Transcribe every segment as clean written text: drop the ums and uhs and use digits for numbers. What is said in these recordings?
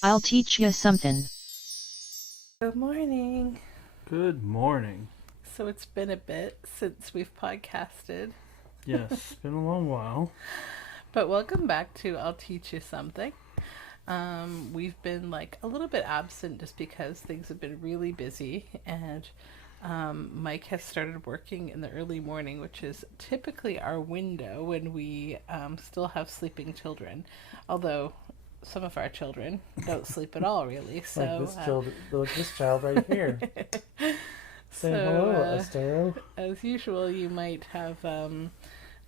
I'll teach you something. Good morning. Good morning. So it's been a bit since we've podcasted, Yes, it's been a long while. but welcome back to I'll Teach You Something. We've been like a little bit absent just because things have been really busy, and Mike has started working in the early morning, which is typically our window when we still have sleeping children, although some of our children don't sleep at all, really. Like this child right here. So, Saying hello, Estero. as usual, you might have a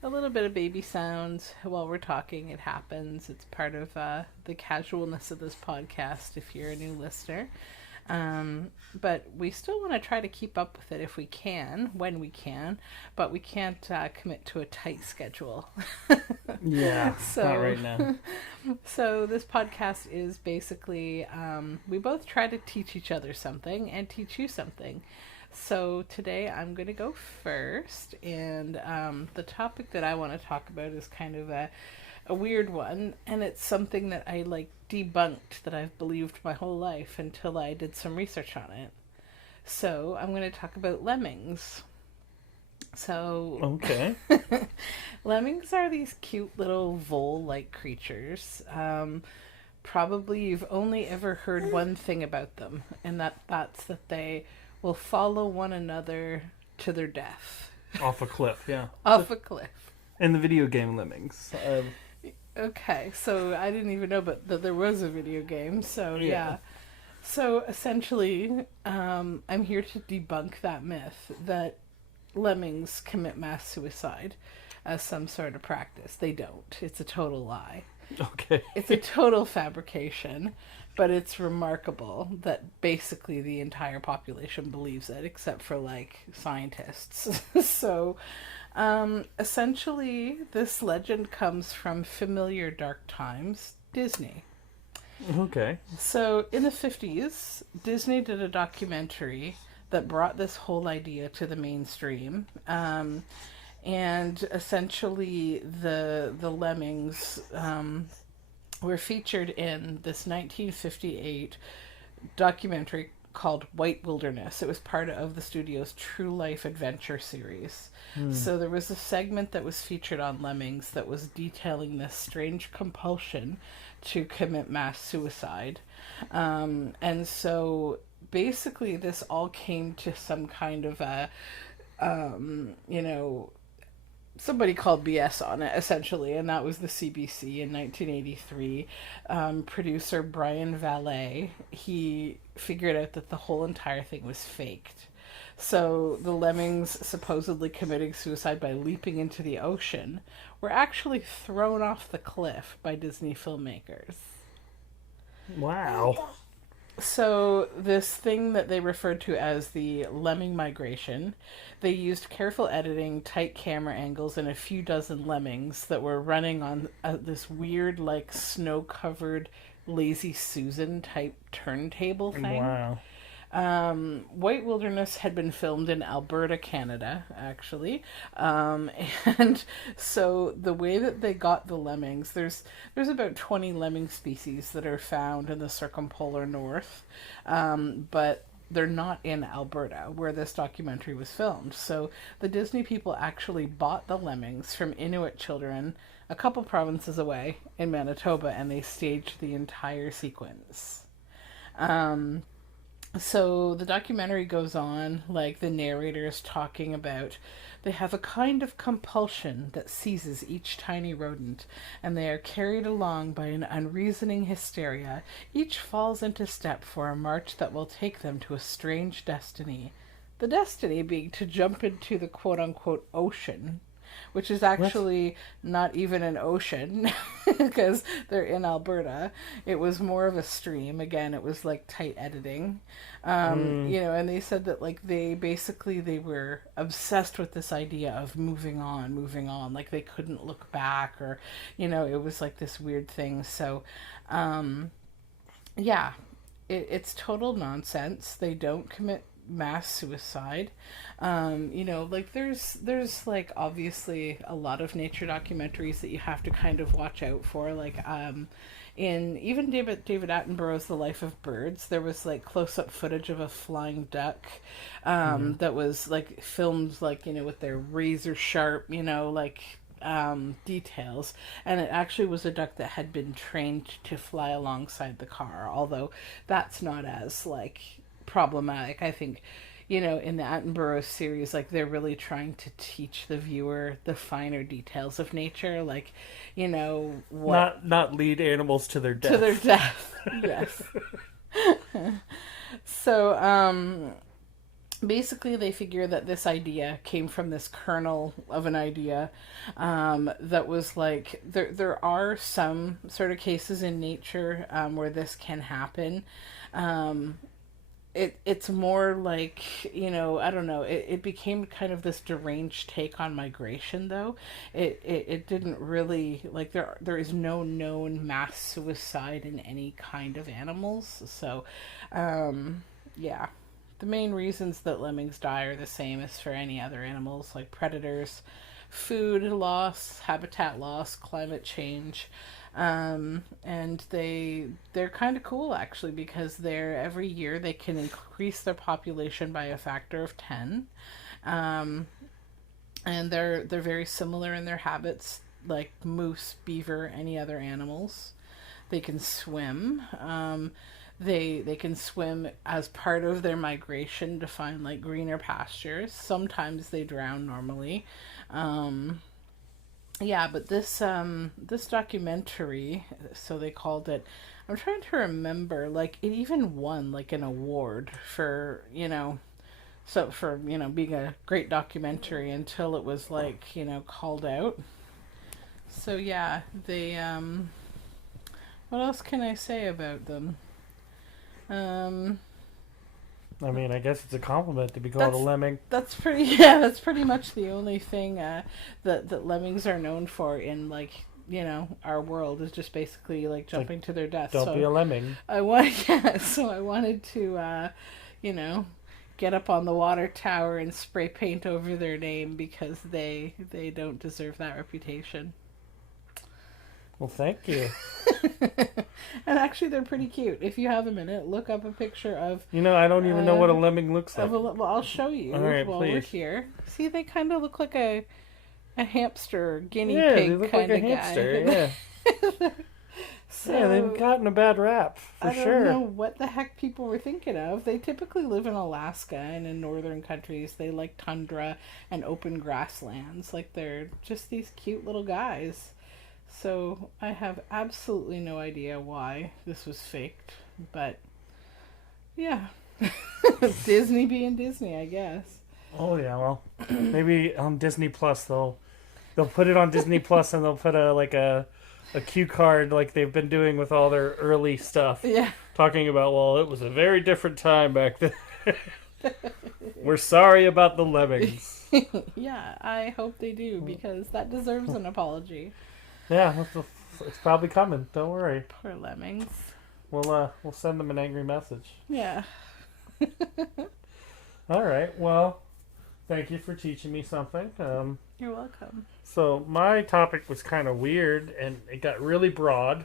little bit of baby sounds while we're talking. It happens. It's part of the casualness of this podcast if you're a new listener. But we still want to try to keep up with it if we can, when we can, but we can't commit to a tight schedule. Yeah, So, not right now. So this podcast is basically we both try to teach each other something and teach you something. So today I'm going to go first, and the topic that I want to talk about is kind of a weird one, and it's something that I like debunked that I've believed my whole life until I did some research on it. So I'm going to talk about lemmings. So Okay. lemmings are these cute little vole-like creatures. Probably you've only ever heard one thing about them, and that's that they will follow one another to their death Off a cliff, yeah. off a cliff. In the video game Lemmings. Okay, so I didn't even know but that there was a video game. So yeah. So essentially, I'm here to debunk that myth that lemmings commit mass suicide as some sort of practice. They don't. It's a total lie. Okay. It's a total fabrication, but it's remarkable that basically the entire population believes it, except for like scientists. So, essentially, this legend comes from familiar dark times, Disney. Okay. So, in the 50s, Disney did a documentary that brought this whole idea to the mainstream. And essentially, the lemmings were featured in this 1958 documentary called White Wilderness. It was part of the studio's True Life Adventure series. So there was a segment that was featured on lemmings that was detailing this strange compulsion to commit mass suicide. And so basically this all came to some kind of a, you know, somebody called BS on it, essentially, and that was the CBC in 1983. Producer Brian Valet, he figured out that the whole entire thing was faked. So the lemmings supposedly committing suicide by leaping into the ocean were actually thrown off the cliff by Disney filmmakers. Wow. So this thing that they referred to as the lemming migration, they used careful editing, tight camera angles, and a few dozen lemmings that were running on this weird, like, snow-covered Lazy Susan type turntable thing. Wow. White Wilderness had been filmed in Alberta, Canada, actually. And so the way that they got the lemmings, there's about 20 lemming species that are found in the circumpolar north, but they're not in Alberta, where this documentary was filmed. So the Disney people actually bought the lemmings from Inuit children a couple provinces away in Manitoba, and they staged the entire sequence. So the documentary goes on, like the narrator is talking about they have a kind of compulsion that seizes each tiny rodent, and they are carried along by an unreasoning hysteria. Each falls into step for a march that will take them to a strange destiny. The destiny being to jump into the quote unquote ocean, which is actually not even an ocean because they're in Alberta. It was more of a stream. Again, it was like tight editing. You know, and they said that like they were obsessed with this idea of moving on. Like they couldn't look back, or, you know, it was like this weird thing. So, yeah, it's total nonsense. They don't commit mass suicide. You know, like there's like obviously a lot of nature documentaries that you have to kind of watch out for, like in even David Attenborough's The Life of Birds, there was like close up footage of a flying duck that was like filmed like, you know, with their razor sharp, you know, like details, and it actually was a duck that had been trained to fly alongside the car, although that's not as like problematic. I think, you know, in the Attenborough series, like they're really trying to teach the viewer the finer details of nature, like, you know, what Not lead animals to their death. to their death. Yes. So, basically they figure that this idea came from this kernel of an idea that was like there are some sort of cases in nature where this can happen. It's more like, you know, I don't know, it became kind of this deranged take on migration, though. It didn't really, like, there is no known mass suicide in any kind of animals. So yeah, the main reasons that lemmings die are the same as for any other animals, like predators, food loss, habitat loss, climate change. And they're kind of cool, actually, because every year they can increase their population by a factor of 10. And they're very similar in their habits, like moose, beaver, any other animals. They can swim. They can swim as part of their migration to find like greener pastures. Sometimes they drown normally. Yeah, but this documentary, so they called it. I'm trying to remember, like it even won like an award for, you know, so for, you know, being a great documentary until it was like, you know, called out. So yeah, they what else can I say about them? I mean, I guess it's a compliment to be called a lemming. That's pretty. Yeah, that's pretty much the only thing that lemmings are known for in, like, you know, our world, is just basically like jumping to their death. Don't be a lemming. So I wanted to, you know, get up on the water tower and spray paint over their name, because they don't deserve that reputation. Well, thank you. And actually, they're pretty cute. If you have a minute, look up a picture of... You know, I don't even know what a lemming looks like. Well, I'll show you. All right, while please. we're here. See, they kind of look like a hamster, guinea Yeah, they pig look kind like of a guy. hamster, yeah. So, Yeah, they've gotten a bad rap, for I don't sure. know what the heck people were thinking of. They typically live in Alaska and in northern countries. They like tundra and open grasslands. Like, they're just these cute little guys. So I have absolutely no idea why this was faked, but yeah. Disney being Disney, I guess. Oh yeah, well, maybe on Disney Plus they'll put it on Disney Plus and they'll put a cue card like they've been doing with all their early stuff. Yeah. Talking about, well, it was a very different time back then. We're sorry about the lemmings. Yeah, I hope they do, because that deserves an apology. Yeah, it's probably coming. Don't worry. Poor lemmings. We'll send them an angry message. Yeah. All right. Well, thank you for teaching me something. You're welcome. So my topic was kind of weird, and it got really broad.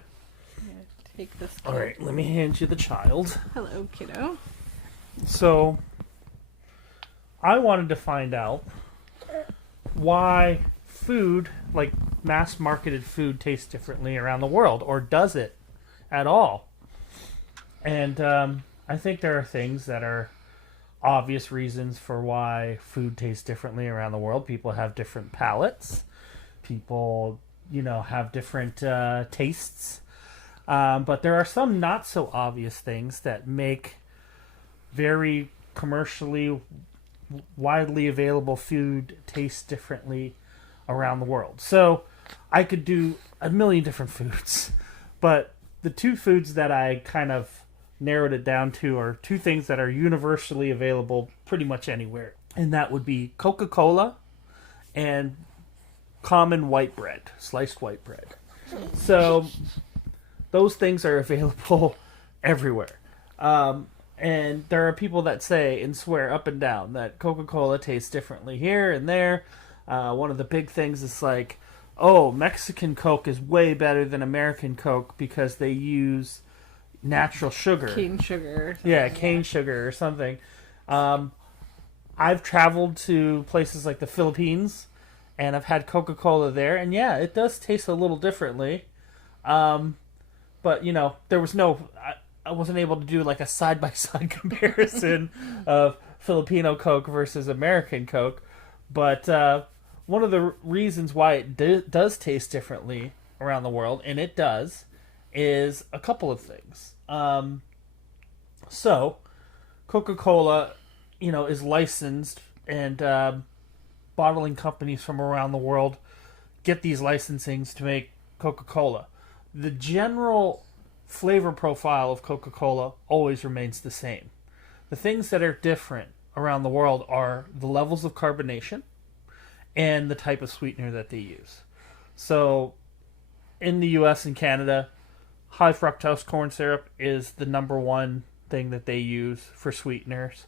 Yeah, take this. All right, let me hand you the child. Hello, kiddo. So I wanted to find out why food, like mass-marketed food, tastes differently around the world, or does it at all? And I think there are things that are obvious reasons for why food tastes differently around the world. People have different palates. People, you know, have different tastes. But there are some not so obvious things that make very commercially widely available food taste differently around the world. So I could do a million different foods, but the two foods that I kind of narrowed it down to are two things that are universally available pretty much anywhere, and that would be Coca-Cola and common white bread, sliced white bread. So those things are available everywhere. And there are people that say and swear up and down that Coca-Cola tastes differently here and there. One of the big things is like oh, Mexican Coke is way better than American Coke because they use natural sugar. Cane sugar. Yeah, cane sugar or something. Um, I've traveled to places like the Philippines, and I've had Coca-Cola there, and yeah, it does taste a little differently. Um, but there was I wasn't able to do like a side by side comparison of Filipino Coke versus American Coke. But one of the reasons why it does taste differently around the world, and it does, is a couple of things. So, Coca-Cola, is licensed, and bottling companies from around the world get these licensings to make Coca-Cola. The general flavor profile of Coca-Cola always remains the same. The things that are different around the world are the levels of carbonation and the type of sweetener that they use. So, in the US and Canada, high fructose corn syrup is the number one thing that they use for sweeteners.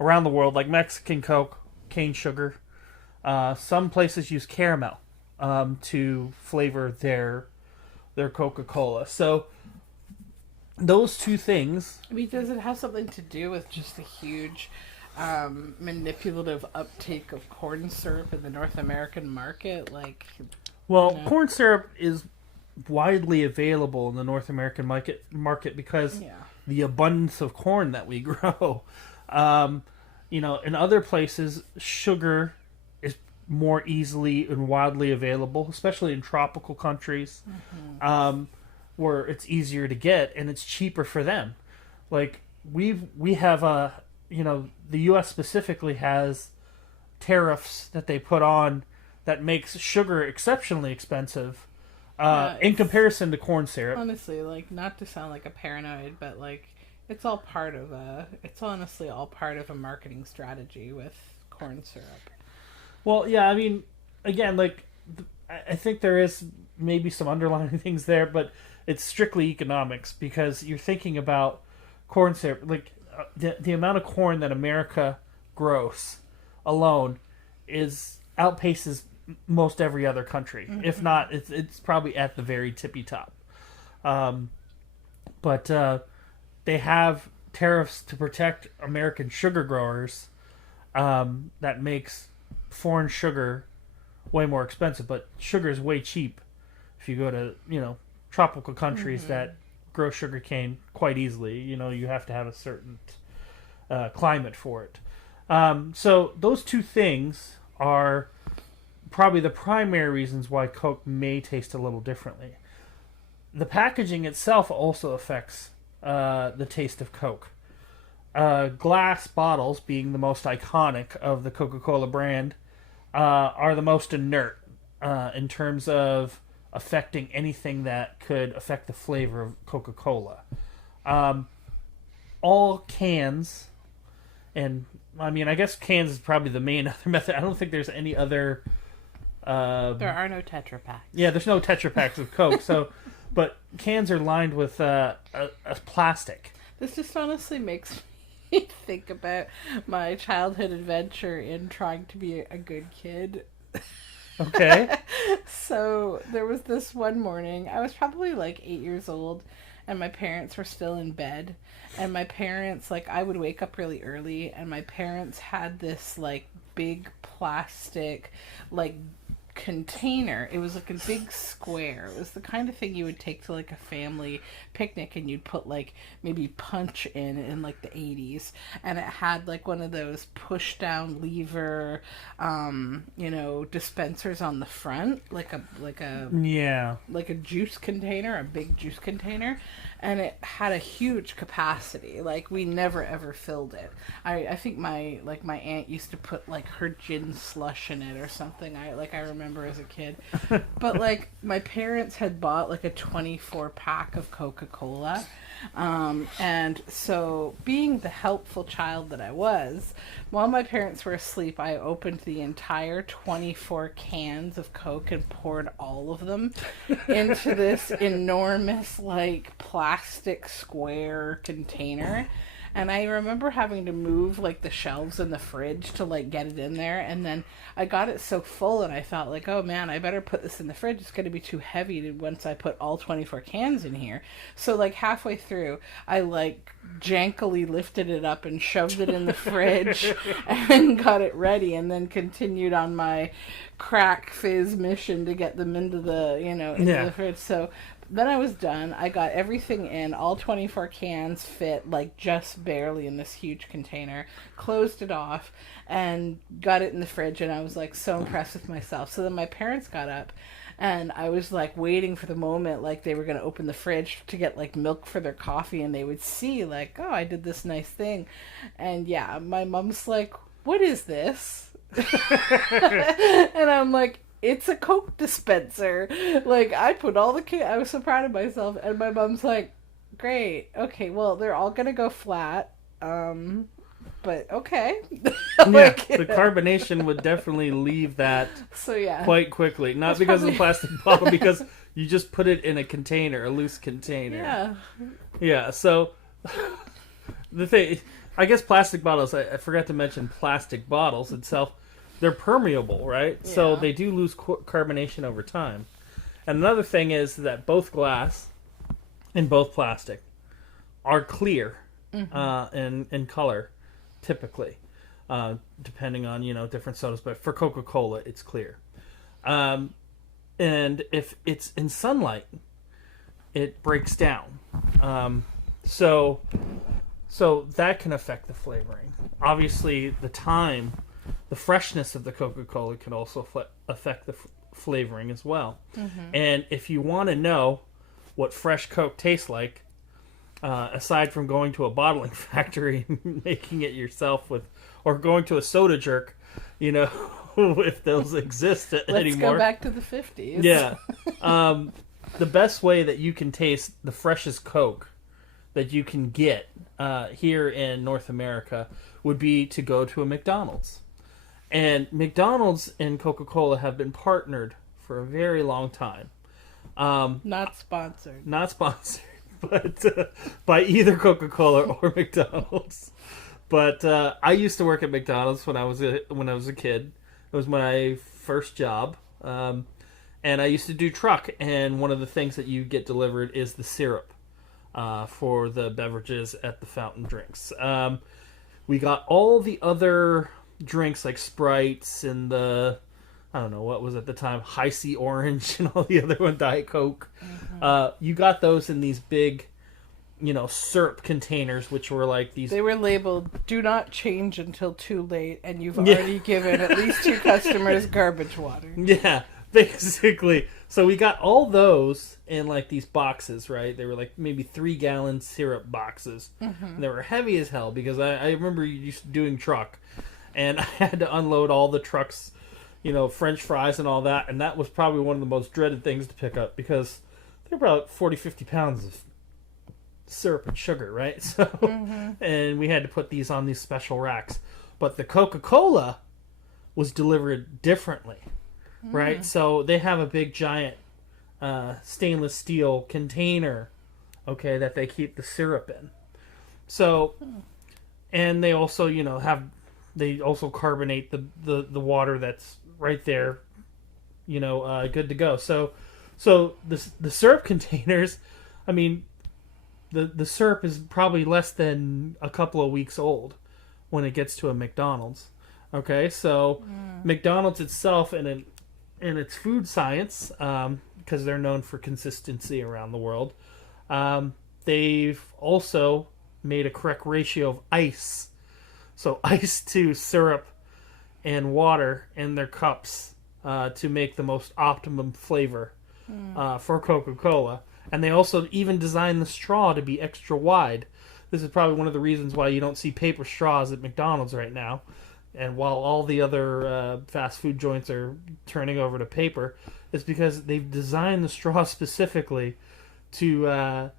Around the world, like Mexican Coke, cane sugar. Some places use caramel to flavor their Coca-Cola. So those two things. I mean, does it have something to do with just the huge manipulative uptake of corn syrup in the North American market? Well, corn syrup is widely available in the North American market because the abundance of corn that we grow. In other places, sugar is more easily and widely available, especially in tropical countries, where it's easier to get and it's cheaper for them. Like we have the U.S. specifically has tariffs that they put on that makes sugar exceptionally expensive in comparison to corn syrup. Honestly, not to sound like a paranoid, but it's all part of it's honestly all part of a marketing strategy with corn syrup. Well, yeah, I mean, again, I think there is maybe some underlying things there, but it's strictly economics because you're thinking about corn syrup. The amount of corn that America grows alone outpaces most every other country. Mm-hmm. If not, it's probably at the very tippy top. But they have tariffs to protect American sugar growers. That makes foreign sugar way more expensive, but sugar is way cheap if you go to tropical countries that grow sugar cane quite easily. You have to have a certain climate for it. So those two things are probably the primary reasons why Coke may taste a little differently. The packaging itself also affects the taste of Coke. Glass bottles, being the most iconic of the Coca-Cola brand, are the most inert in terms of affecting anything that could affect the flavor of Coca-Cola. All cans, and I mean, I guess cans is probably the main other method. I don't think there's any other. There are no Tetra Paks. Yeah, there's no Tetra Paks of Coke. But cans are lined with a plastic. This just honestly makes me think about my childhood adventure in trying to be a good kid. Okay. So there was this one morning, I was probably 8 years old, and my parents were still in bed. And my parents, I would wake up really early, and my parents had this big plastic container. It was a big square. It was the kind of thing you would take to a family picnic, and you'd put maybe punch in the 80s, and it had one of those push down lever dispensers on the front, like a juice container, a big juice container, and it had a huge capacity. We never ever filled it. I think my aunt used to put her gin slush in it or something. I remember as a kid. But my parents had bought a 24 pack of Coca-Cola. And so, being the helpful child that I was, while my parents were asleep, I opened the entire 24 cans of Coke and poured all of them into this enormous plastic square container. And I remember having to move like the shelves in the fridge to like get it in there. And then I got it so full, and I thought like, oh man, I better put this in the fridge. It's going to be too heavy once I put all 24 cans in here. So like halfway through, I like jankily lifted it up and shoved it in the fridge and got it ready, and then continued on my crack fizz mission to get them into the, into the fridge. So then I was done. I got everything in. All 24 cans fit like just barely in this huge container. Closed it off and got it in the fridge, and I was like so impressed with myself. So then my parents got up, and I was like waiting for the moment like they were going to open the fridge to get like milk for their coffee, and they would see like, oh, I did this nice thing. And yeah, my mom's like, what is this? And I'm like, it's a Coke dispenser. Like, I put all the I was so proud of myself. And my mom's like, great. Okay, well, they're all going to go flat. But okay. Like, the carbonation would definitely leave that quite quickly. Not because of the plastic bottle, because you just put it in a container, a loose container. Yeah. Yeah, so the thing, I guess plastic bottles, I forgot to mention plastic bottles itself. They're permeable, right? Yeah. So they do lose carbonation over time. And another thing is that both glass and both plastic are clear in color, typically, depending on, different sodas. But for Coca-Cola, it's clear. And if it's in sunlight, it breaks down. So that can affect the flavoring. Obviously, the freshness of the Coca-Cola can also affect the flavoring as well. And if you want to know what fresh Coke tastes like, aside from going to a bottling factory and making it yourself or going to a soda jerk, if those exist anymore. Let's go back to the 50s. Yeah. The best way that you can taste the freshest Coke that you can get here in North America would be to go to a McDonald's. And McDonald's and Coca-Cola have been partnered for a very long time. Not sponsored. Not sponsored, but by either Coca-Cola or McDonald's. But I used to work at McDonald's when I was a kid. It was my first job. And I used to do truck, and one of the things that you get delivered is the syrup for the beverages at the fountain drinks. We got all the other drinks like Sprites and the, I don't know, what was at the time, High C Orange and all the other one, Diet Coke. You got those in these big, syrup containers, which were like these... They were labeled, do not change until too late, and you've already given at least 2 customers garbage water. Yeah, basically. So we got all those in like these boxes, right? They were like maybe 3-gallon syrup boxes. And they were heavy as hell because I remember used to doing truck. And I had to unload all the trucks, French fries and all that. And that was probably one of the most dreaded things to pick up because they're about 40, 50 pounds of syrup and sugar, right? So, and we had to put these on these special racks. But the Coca-Cola was delivered differently, right? So they have a big, giant stainless steel container, okay, that they keep the syrup in. So, and they also, they also carbonate the water that's right there, good to go. So the syrup containers, I mean, the syrup is probably less than a couple of weeks old when it gets to a McDonald's. Okay, so McDonald's itself in its food science, because they're known for consistency around the world, they've also made a correct ratio of ice. So ice to syrup and water in their cups to make the most optimum flavor for Coca-Cola. And they also even designed the straw to be extra wide. This is probably one of the reasons why you don't see paper straws at McDonald's right now. And while all the other fast food joints are turning over to paper, it's because they've designed the straw specifically to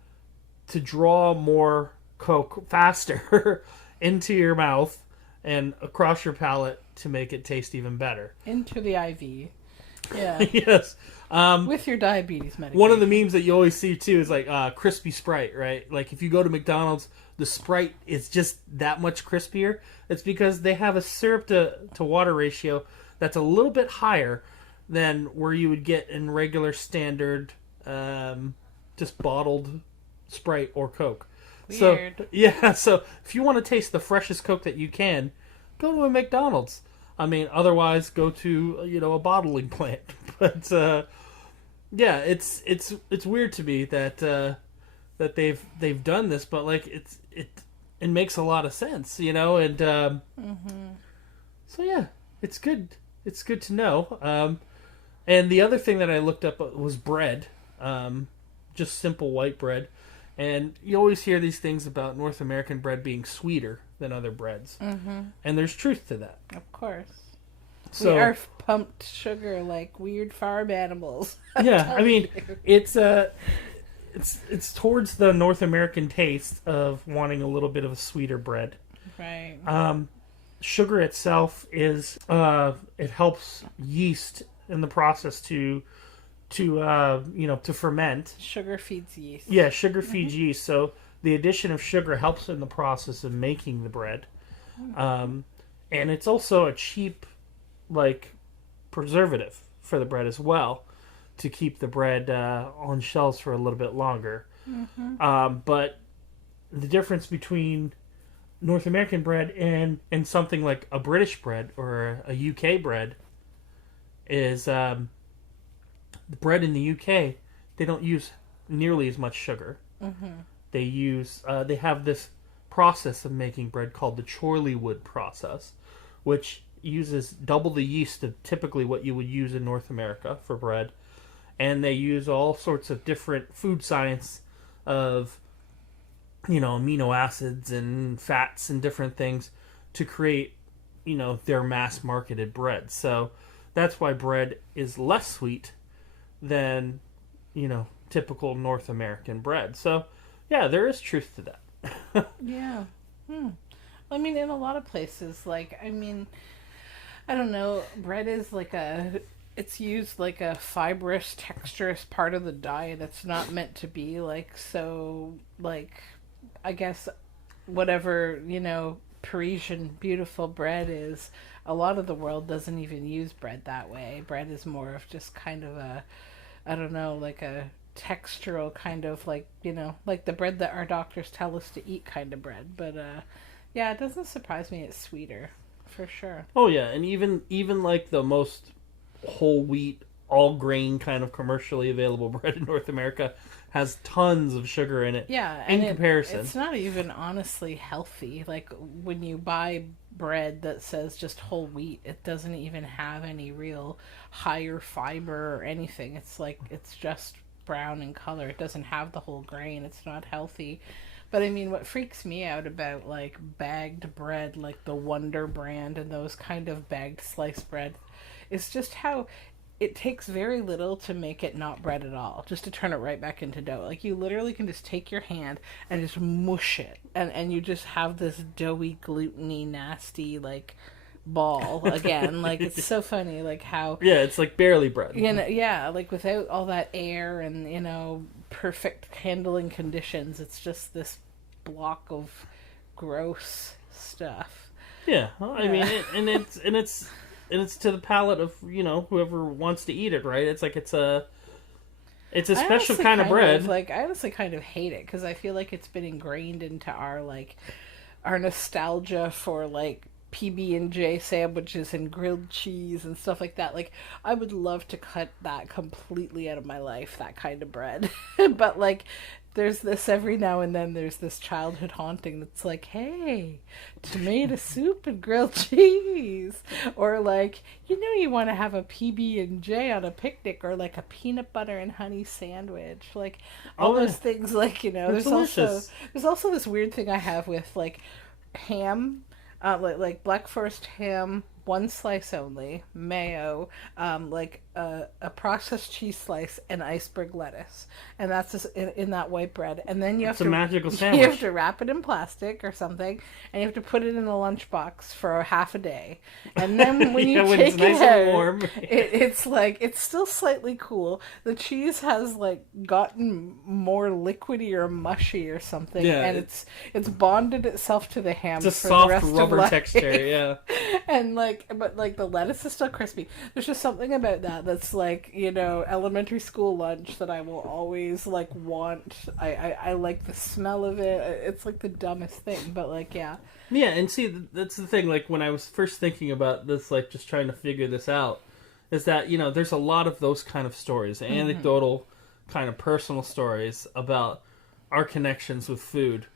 draw more Coke faster into your mouth and across your palate to make it taste even better. Into the IV. Yeah. Yes. With your diabetes medication. One of the memes that you always see too is like crispy Sprite, right? Like if you go to McDonald's, the Sprite is just that much crispier. It's because they have a syrup to water ratio that's a little bit higher than where you would get in regular standard, just bottled Sprite or Coke. Weird. So yeah, so if you want to taste the freshest Coke that you can, go to a McDonald's. I mean, otherwise go to a bottling plant. But yeah, it's weird to me that that they've done this, but like it makes a lot of sense, and so yeah, it's good. It's good to know. And the other thing that I looked up was bread, just simple white bread, and you always hear these things about North American bread being sweeter than other breads, and there's truth to that. Of course. So we are pumped sugar like weird farm animals. yeah, I mean, it's towards the North American taste of wanting a little bit of a sweeter bread. Right. Sugar itself is it helps yeast in the process to ferment. Sugar feeds yeast. Yeah, sugar feeds yeast. So the addition of sugar helps in the process of making the bread, and it's also a cheap preservative for the bread as well, to keep the bread on shelves for a little bit longer. But the difference between North American bread and something like a British bread or a UK bread is the bread in the UK, they don't use nearly as much sugar. They have this process of making bread called the Chorleywood process, which uses double the yeast of typically what you would use in North America for bread, and they use all sorts of different food science of amino acids and fats and different things to create their mass marketed bread. So that's why bread is less sweet than typical North American bread. So yeah, there is truth to that. Yeah. I mean, in a lot of places, I don't know, bread is it's used like a fibrous, texturous part of the diet. It's not meant to be I guess, whatever, Parisian beautiful bread is. A lot of the world doesn't even use bread that way. Bread is more of just kind of I don't know, like a textural kind of like the bread that our doctors tell us to eat kind of bread. But yeah, it doesn't surprise me it's sweeter. For sure. Oh yeah, and even like the most whole wheat, all grain kind of commercially available bread in North America has tons of sugar in it. Yeah, in comparison, it's not even honestly healthy. Like when you buy bread that says just whole wheat, it doesn't even have any real higher fiber or anything. It's just brown in color. It doesn't have the whole grain. It's not healthy. But I mean, what freaks me out about bagged bread, like the Wonder brand and those kind of bagged sliced bread, is just how it takes very little to make it not bread at all, just to turn it right back into dough. Like you literally can just take your hand and just mush it, and you just have this doughy, gluteny, nasty ball again. It's so funny, how yeah, it's like barely bread. Yeah, without all that air and perfect handling conditions, it's just this block of gross stuff. Yeah, well, I mean, it's to the palate of whoever wants to eat it, right? It's a special kind of bread. I honestly kind of hate it because I feel like it's been ingrained into our nostalgia for PB&J sandwiches and grilled cheese and stuff like that. I would love to cut that completely out of my life, that kind of bread. But there's this every now and then, there's this childhood haunting that's hey, tomato soup and grilled cheese, or you want to have a PB&J on a picnic, or a peanut butter and honey sandwich, all those things. There's delicious. There's also this weird thing I have with ham, Black Forest ham, one slice only, mayo, a processed cheese slice and iceberg lettuce, and that's just in that white bread. And then you have It's a to magical you sandwich. have to wrap it in plastic or something, and you have to put it in a lunchbox for a half a day. And then when you When take it's nice it and out, warm. it's like it's still slightly cool. The cheese has like gotten more liquidy or mushy or something, Yeah, and it's bonded itself to the ham It's a for the soft rest of rubber life. texture, yeah. And like, but like the lettuce is still crispy. There's just something about that's like, elementary school lunch that I will always like want. I like the smell of it. It's like the dumbest thing, but like, yeah. Yeah, and see, that's the thing, like, when I was first thinking about this, like, just trying to figure this out, is that, there's a lot of those kind of stories, anecdotal kind of personal stories about our connections with food,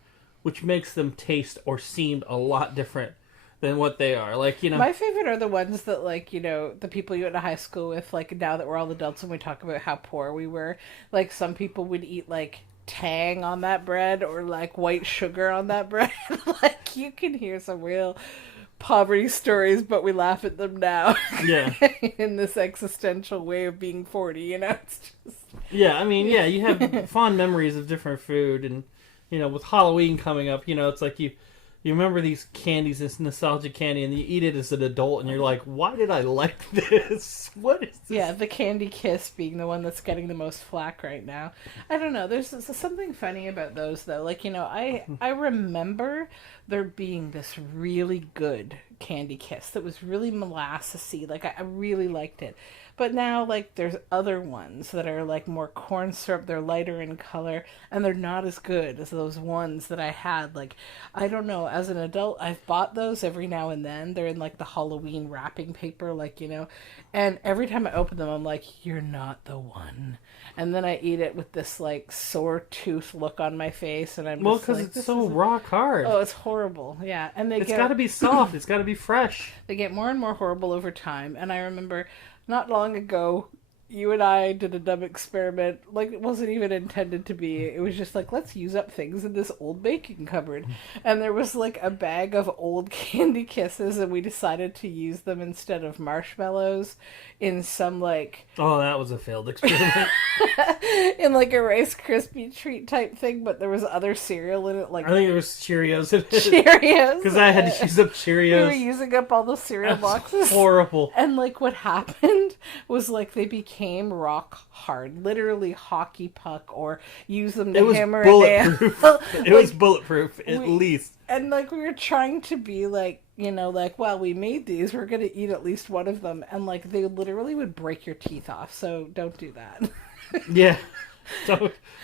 which makes them taste or seem a lot different than what they are. Like, My favorite are the ones that, like, the people you went to high school with, like, now that we're all adults and we talk about how poor we were, like, some people would eat, like, tang on that bread or, like, white sugar on that bread. Like, you can hear some real poverty stories, but we laugh at them now. Yeah. In this existential way of being 40, It's just... Yeah, I mean, yeah, you have fond memories of different food, and, with Halloween coming up, it's like you remember these candies, this nostalgic candy, and you eat it as an adult, and you're like, why did I like this? What is this? Yeah, the Candy Kiss being the one that's getting the most flack right now. I don't know. There's something funny about those, though. Like, I remember there being this really good Candy Kiss that was really molassesy. Like, I really liked it. But now, like, there's other ones that are, like, more corn syrup. They're lighter in color, and they're not as good as those ones that I had. Like, I don't know. As an adult, I've bought those every now and then. They're in, like, the Halloween wrapping paper, like, and every time I open them, I'm like, you're not the one. And then I eat it with this, like, sore tooth look on my face, and I'm Well, just because like, it's so rock hard. oh, it's horrible. Yeah, and It's got to be soft. It's got to be fresh. they get more and more horrible over time. And I remember not long ago, you and I did a dumb experiment. Like, it wasn't even intended to be. It was just like, let's use up things in this old baking cupboard. And there was like a bag of old Candy Kisses, and we decided to use them instead of marshmallows in some like... Oh, that was a failed experiment. in like a Rice Krispie treat type thing, but there was other cereal in it, like I think it was Cheerios in it. Cheerios. Because I had to use up We were Cheerios. using up all the cereal boxes. Horrible. And like what happened was like they became rock hard, literally hockey puck, or use them to It was hammer bulletproof. a nail. It was bulletproof, at we- least. And like we were trying to be like, like, well, we made these, we're gonna eat at least one of them, and like they literally would break your teeth off. So don't do that. Yeah.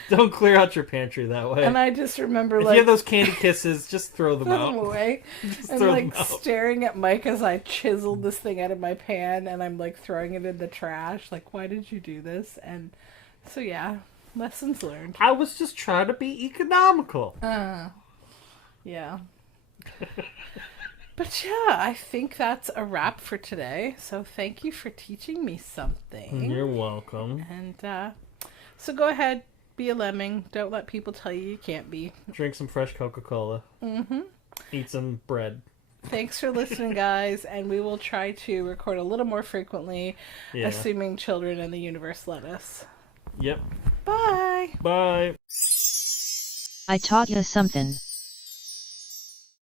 Don't clear out your pantry that way. And I just remember if like you have those Candy Kisses, just throw them throw them out. away, Just and throw like them out. staring at Mike as I chiseled this thing out of my pan, and I'm like throwing it in the trash. Like, why did you do this? And so yeah, lessons learned. I was just trying to be economical. Yeah. But yeah, I think that's a wrap for today. So thank you for teaching me something. You're welcome. And so go ahead, be a lemming. Don't let people tell you can't be. Drink some fresh Coca-Cola. Mm-hmm. Eat some bread. Thanks for listening, guys, and we will try to record a little more frequently, Yeah. assuming children and the universe let us. Yep. Bye! Bye. I taught you something.